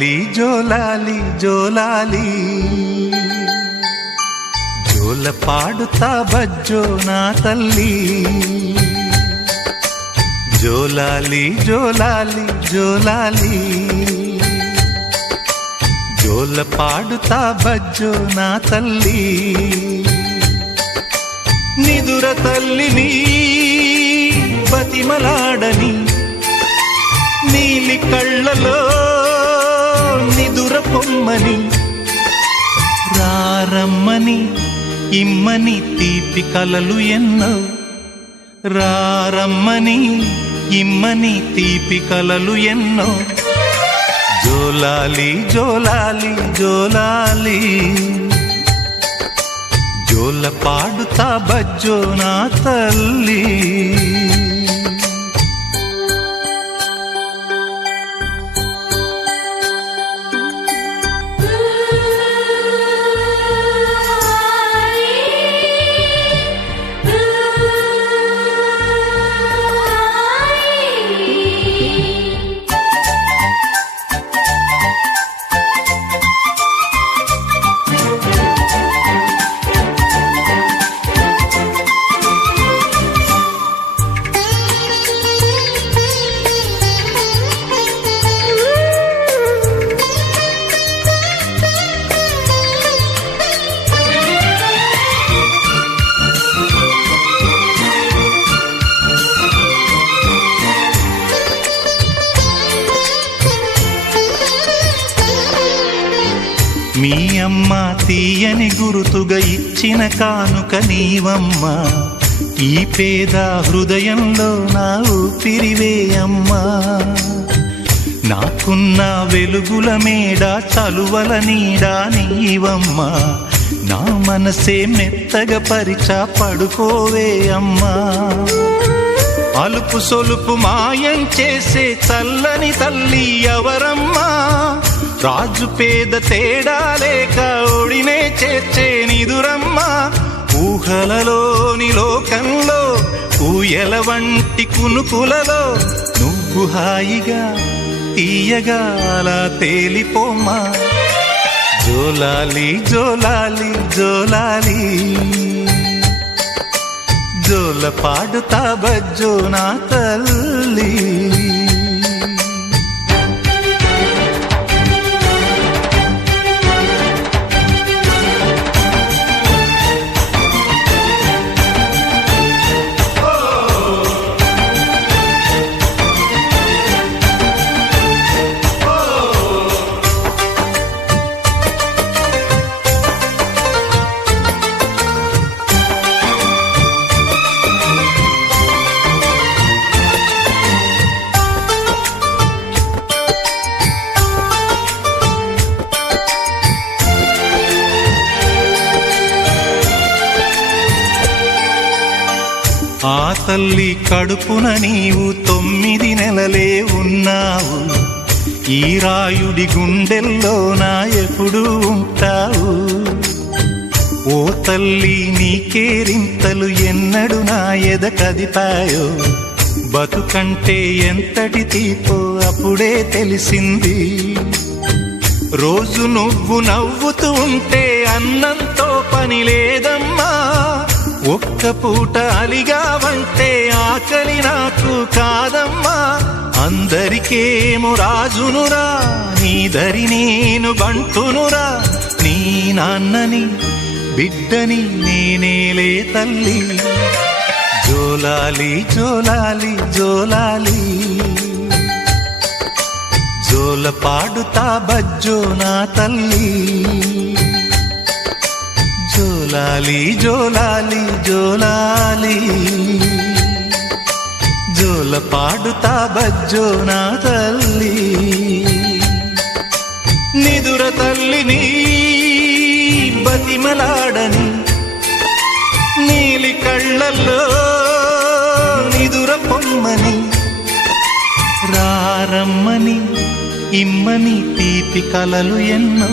జోలాలి జోలాలి జోలాలి జోల పాడుతా బజ్జో నా తల్లి జోలాలి జోలాలి జోలాలి జోల పాడుతా బజ్జో నా తల్లి నిదుర తల్లిని బతిమలాడని నీలి కళ్ళలో నిదుర పొమ్మని రారమ్మని ఇమ్మని తీపి కలలు ఎన్నో రారమ్మని ఇమ్మని తీపి కలలు ఎన్నో జోలాలి జోలాలి జోలాలి జోల పాడుతా బజ్జో నా తల్లి మీ అమ్మ తీయని గురుతుగా ఇచ్చిన కానుక నీవమ్మ ఈ పేద హృదయంలో నా ఊపిరివే అమ్మా నాకున్న వెలుగుల మేడ చలువల నీడా నీవమ్మ నా మనసే మెత్తగా పరిచా పడుకోవే అమ్మా అలుపు సొలుపు మాయం చేసే చల్లని తల్లి ఎవరమ్మా రాజు పేద తేడా లేక ఒడినే చేర్చే నిదురమ్మ ఊహలలోని లోకంలో ఊయల వంటి కునుకులలో నువ్వు హాయిగా తీయగా అలా తేలిపోమ్మా జోలాలి జోలాలి జోలాలి జోల పాడుతా బజ్జో నా తల్లి ఆ తల్లి కడుపున నీవు 9 నెలలే ఉన్నావు ఈ రాయుడి గుండెల్లో నా ఎప్పుడు ఉంటావు ఓ తల్లి నీకేరింతలు ఎన్నడు నా ఎద కదిపాయో బతుకంటే ఎంతటి తీపో అప్పుడే తెలిసింది రోజు నువ్వు నవ్వుతూ ఉంటే అన్నంతో పని లేదమ్మా ఒక్క పూట అలిగావంటే ఆకలి నాకు కాదమ్మా అందరికేమో రాజునురా నీ దరి నేను బంటునురా నీ నాన్నని బిడ్డని నేనేలే తల్లి జోలాలి జోలాలి జోలాలి జోల పాడుతా బజ్జో నా తల్లి జోలాలి జోలాలి జోలాలి జోల పాడుతా బజ్జో నా తల్లి నిదుర తల్లిని బతిమలాడని నీలి కళ్ళల్లో నిదుర పొమ్మని రారమ్మని ఇమ్మని తీపి కలలు ఎన్నో